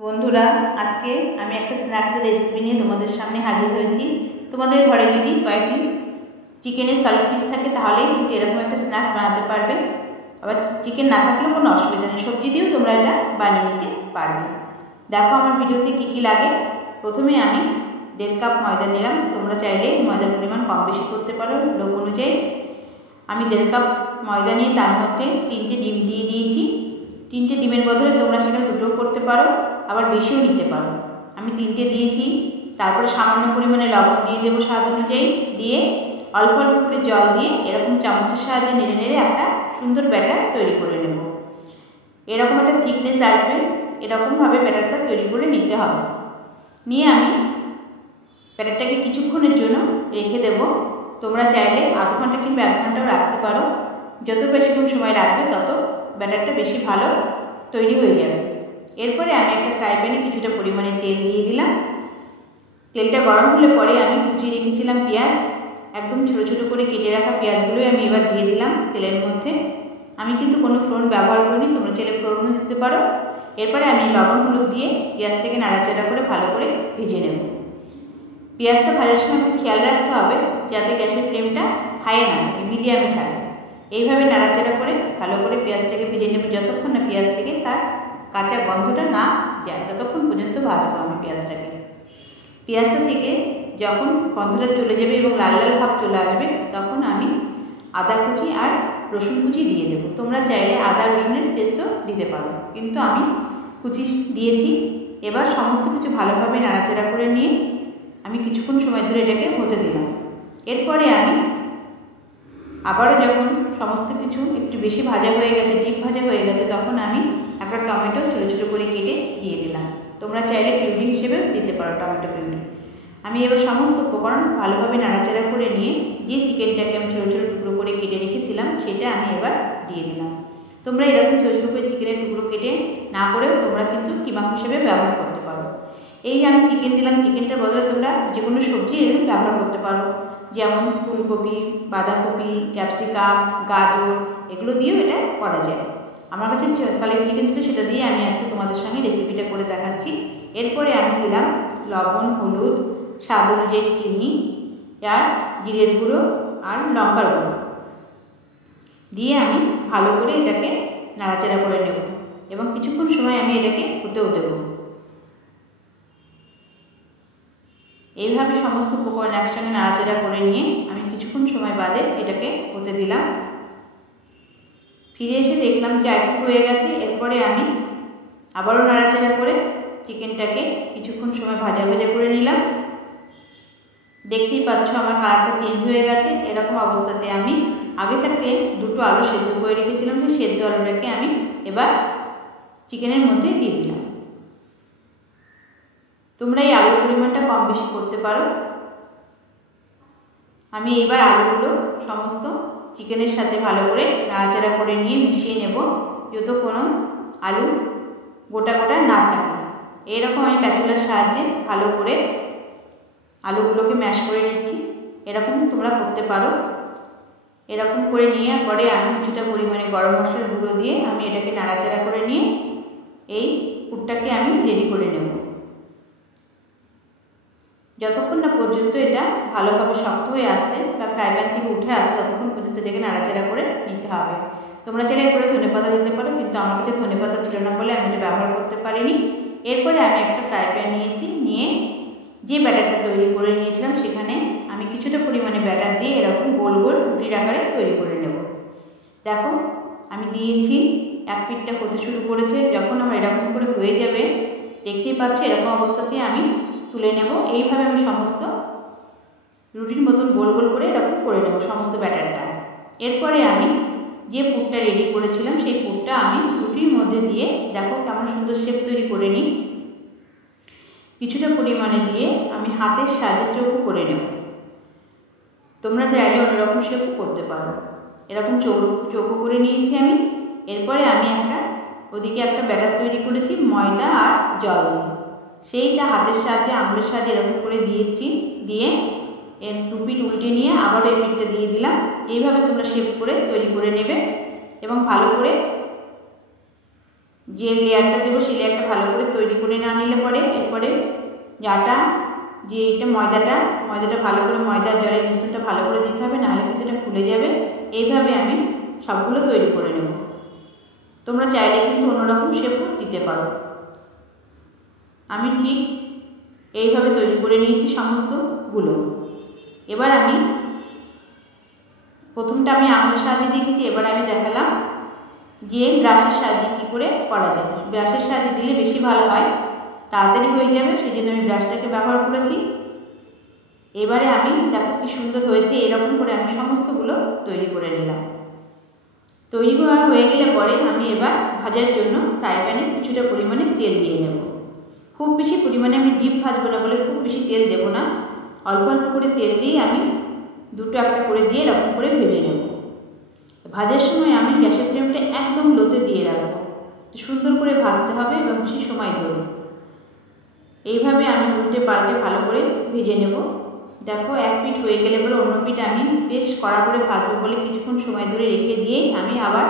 বন্ধুরা, আজকে আমি একটা স্ন্যাক্সের রেসিপি নিয়ে তোমাদের সামনে হাজির হয়েছি। তোমাদের ঘরে যদি কয়েকটি চিকেনের সলিড পিস থাকে তাহলে কিন্তু এরকম একটা স্ন্যাক্স বানাতে পারবে। আবার চিকেন না থাকলেও কোনো অসুবিধা নেই, সবজি দিয়েও তোমরা এটা বানিয়ে নিতে পারবে। দেখো আমার ভিডিওতে কী কী লাগে। প্রথমে আমি 1.5 কাপ ময়দা নিলাম। তোমরা চাইলে ময়দার পরিমাণ কম বেশি করতে পারো লোক অনুযায়ী। আমি 1.5 কাপ ময়দা নিয়ে তার মধ্যে 3টে ডিম দিয়ে দিয়েছি। 3টে ডিমের বদলে তোমরা সেখানে 2টোও করতে পারো, আবার বেশিও নিতে পারো। আমি 3টে দিয়েছি। তারপরে সামান্য পরিমাণে লবণ দিয়ে দেবো স্বাদ অনুযায়ী, দিয়ে অল্প অল্প করে জল দিয়ে এরকম চামচের সাহায্যে নেড়ে নেড়ে একটা সুন্দর ব্যাটার তৈরি করে নেব। এরকম একটা থিকনেস আসবে, এরকমভাবে ব্যাটারটা তৈরি করে নিতে হবে। নিয়ে আমি ব্যাটারটাকে কিছুক্ষণের জন্য রেখে দেবো। তোমরা চাইলে আধ ঘন্টা কিংবা 1 ঘন্টাও রাখতে পারো। যত বেশিক্ষণ সময় রাখবে তত ব্যাটারটা বেশি ভালো তৈরি হয়ে যাবে। এরপরে আমি একটা ফ্রাই প্যানে কিছুটা পরিমাণে তেল দিয়ে দিলাম। তেলটা গরম হলে পরে আমি কুচিয়ে রেখেছিলাম পেঁয়াজ, একদম ছোটো ছোটো করে কেটে রাখা পেঁয়াজগুলোই আমি এবার দিয়ে দিলাম তেলের মধ্যে। আমি কিন্তু কোনো ফোড়ন ব্যবহার করিনি, তোমরা চাইলে ফোড়নও দিতে পারো। এরপরে আমি লবণ হলুদ দিয়ে পেঁয়াজটাকে নাড়াচাড়া করে ভালো করে ভেজে নেব। পেঁয়াজটা ভাজার সময় খেয়াল রাখতে হবে যাতে গ্যাসের ফ্লেমটা হাইয়ে না থাকে, মিডিয়ামে থাকে। এইভাবে নাড়াচাড়া করে ভালো করে পেঁয়াজটাকে ভেজে নেব, যতক্ষণ না পেঁয়াজ থেকে তার কাঁচা গন্ধটা না যায় ততক্ষণ পর্যন্ত ভাজবো আমি পেঁয়াজটাকে। পেঁয়াজটা থেকে যখন গন্ধটা চলে যাবে এবং লাল লাল ভাব চলে আসবে তখন আমি আদা কুচি আর রসুন কুচি দিয়ে দেবো। তোমরা চাইলে আদা রসুনের পেস্টও দিতে পারো, কিন্তু আমি কুচি দিয়েছি। এবার সমস্ত কিছু ভালোভাবে নাড়াচাড়া করে নিয়ে আমি কিছুক্ষণ সময় ধরে এটাকে হতে দিলাম। এরপরে আমি আবারও যখন সমস্ত কিছু একটু বেশি ভাজা হয়ে গেছে, ডিপ ভাজা হয়ে গেছে, তখন আমি একটা টমেটো ছোটো ছোটো করে কেটে দিয়ে দিলাম। তোমরা চাইলে পিউরি হিসেবেও দিতে পারো, টমেটো পিউরি। আমি এবার সমস্ত উপকরণ ভালোভাবে নাড়াচাড়া করে নিয়ে যে চিকেনটাকে আমি ছোটো ছোটো টুকরো করে কেটে রেখেছিলাম সেটা আমি এবার দিয়ে দিলাম। তোমরা এরকম ছোটো ছোটো করে চিকেনের টুকরো কেটে না করেও তোমরা কিন্তু কিমা হিসেবে ব্যবহার করতে পারো। এই যে আমি চিকেন দিলাম, চিকেনটার বদলে তোমরা যে কোনো সবজি ব্যবহার করতে পারো, যেমন ফুলকপি, বাঁধাকপি, ক্যাপসিকাম, গাজর, এগুলো দিয়েও এটা করা যায়। আমার কাছে সলিড চিকেন ছিল, সেটা দিয়ে আমি আজকে তোমাদের সঙ্গে রেসিপিটা করে দেখাচ্ছি। এরপরে আমি দিলাম লবণ, হলুদ, স্বাদ অনুযায়ী চিনি, আর জিরের গুঁড়ো আর লঙ্কার গুঁড়ো দিয়ে আমি ভালো করে এটাকে নাড়াচাড়া করে নেব এবং কিছুক্ষণ সময় আমি এটাকে হতেও দেবো। এইভাবে সমস্ত উপকরণ একসঙ্গে নাড়াচাড়া করে নিয়ে আমি কিছুক্ষণ সময় বাদে এটাকে হতে দিলাম। ফিরে এসে দেখলাম যে একটু হয়ে গেছে। এরপরে আমি আবারও নাড়াচাড়া করে চিকেনটাকে কিছুক্ষণ সময় ভাজা ভাজা করে নিলাম। দেখতেই পাচ্ছ আমার কালারটা চেঞ্জ হয়ে গেছে। এরকম অবস্থাতে আমি আগে থাকতে 2টো আলু সেদ্ধ করে রেখেছিলাম, সেই সেদ্ধ আলুটাকে আমি এবার চিকেনের মধ্যে দিয়ে দিলাম। তোমরা এই আলুর পরিমাণটা কম বেশি করতে পারো। আমি এবার আলুগুলো সমস্ত চিকেনের সাথে ভালো করে নাড়াচাড়া করে নিয়ে মিশিয়ে নেব, যত কোনো আলু গোটা গোটা না থাকে। এরকম আমি প্যাচুলার সাহায্যে ভালো করে আলুগুলোকে ম্যাশ করে নিচ্ছি। এরকম তোমরা করতে পারো। এরকম করে নিয়ে পরে আমি কিছুটা পরিমাণে গরম মশলার গুঁড়ো দিয়ে আমি এটাকে নাড়াচাড়া করে নিয়ে এই পুরটাকে আমি রেডি করে নেব। যতক্ষণ না পর্যন্ত এটা ভালোভাবে শক্ত হয়ে আসছে বা ফ্রাই প্যান থেকে উঠে আসছে ততক্ষণ পর্যন্ত এটাকে নাড়াচাড়া করে নিতে হবে। তোমরা চাইলে এরপরে ধনেপাতা দিতে পারো, কিন্তু আমার কাছে ধনেপাতা ছিল না বলে আমি এটা ব্যবহার করতে পারিনি। এরপরে আমি একটা ফ্রাই প্যান নিয়েছি, নিয়ে যে ব্যাটারটা তৈরি করে নিয়েছিলাম সেখানে আমি কিছুটা পরিমাণে ব্যাটার দিয়ে এরকম গোল গোল রুটির আকারে তৈরি করে নেব। দেখো আমি দিয়েছি, এক পিঠটা হতে শুরু করেছে। যখন আমার এরকম করে হয়ে যাবে, দেখতেই পাচ্ছ, এরকম অবস্থাতে আমি তুলে নেব। এইভাবে আমি সমস্ত রুটির মতন গোল গোল করে এরকম করে নেব সমস্ত ব্যাটারটা। এরপরে আমি যে পুরটা রেডি করেছিলাম সেই পুরটা আমি রুটির মধ্যে দিয়ে দেখো কেমন সুন্দর শেপ তৈরি করে নিই। কিছুটা পরিমাণে দিয়ে আমি হাতের সাহায্যে চৌকো করে নেব। তোমরা চাইলে অন্যরকম শেপও করতে পারো। এরকম চৌকো করে নিয়েছি আমি। এরপরে আমি ওদিকে একটা ব্যাটার তৈরি করেছি ময়দা আর জল দিয়ে, সেইটা হাতের সাহায্যে আঙুলের সাহায্যে এরকম করে দিয়েছি। দিয়ে এর 2 পিঠ উল্টে নিয়ে আবারও এই পিঠটা দিয়ে দিলাম। এইভাবে তোমরা শেপ করে তৈরি করে নেবে এবং ভালো করে যে লেয়ারটা দেবো সেই লেয়ারটা ভালো করে তৈরি করে না নিলে পরে এরপরে আটা যে এটা ময়দাটা ভালো করে ময়দার জলের মিশ্রণটা ভালো করে দিতে হবে, নাহলে কিন্তু এটা খুলে যাবে। এইভাবে আমি সবগুলো তৈরি করে নেব। তোমরা চাইলে কিন্তু অন্যরকম শেপও দিতে পারো। আমি ঠিক এইভাবে তৈরি করে নিয়েছি সমস্তগুলো। এবার আমি প্রথমটা আমি আঙুলের সাহায্যে দেখেছি, এবার আমি দেখালাম যে ব্রাশের সাহায্যে কী করে করা যায়। ব্রাশের সাহায্যে দিলে বেশি ভালো হয়, তাড়াতাড়ি হয়ে যাবে, সেই জন্য আমি ব্রাশটাকে ব্যবহার করেছি। এবারে আমি দেখো কি সুন্দর হয়েছে, এরকম করে আমি সমস্তগুলো তৈরি করে নিলাম। তৈরি করা হয়ে গেলে পরে আমি এবার ভাজার জন্য ফ্রাই প্যানে কিছুটা পরিমাণে তেল দিয়ে নেব। খুব বেশি পরিমাণে আমি ডিপ ভাজবো না বলে খুব বেশি তেল দেবো না, অল্প অল্প করে তেল দিয়ে আমি দুটো একটা করে দিয়ে এরকম করে ভেজে নেব। ভাজার সময় আমি গ্যাসের ফ্লেমটা একদম লোতে দিয়ে রাখবো, সুন্দর করে ভাজতে হবে এবং বেশি সময় ধরে। এইভাবে আমি উল্টে পাল্টে ভালো করে ভেজে নেব। দেখো এক পিঠ হয়ে গেলে পরে অন্য পিঠ আমি বেশ কড়া করে ভাজবো বলে কিছুক্ষণ সময় ধরে রেখে দিয়েই আমি আবার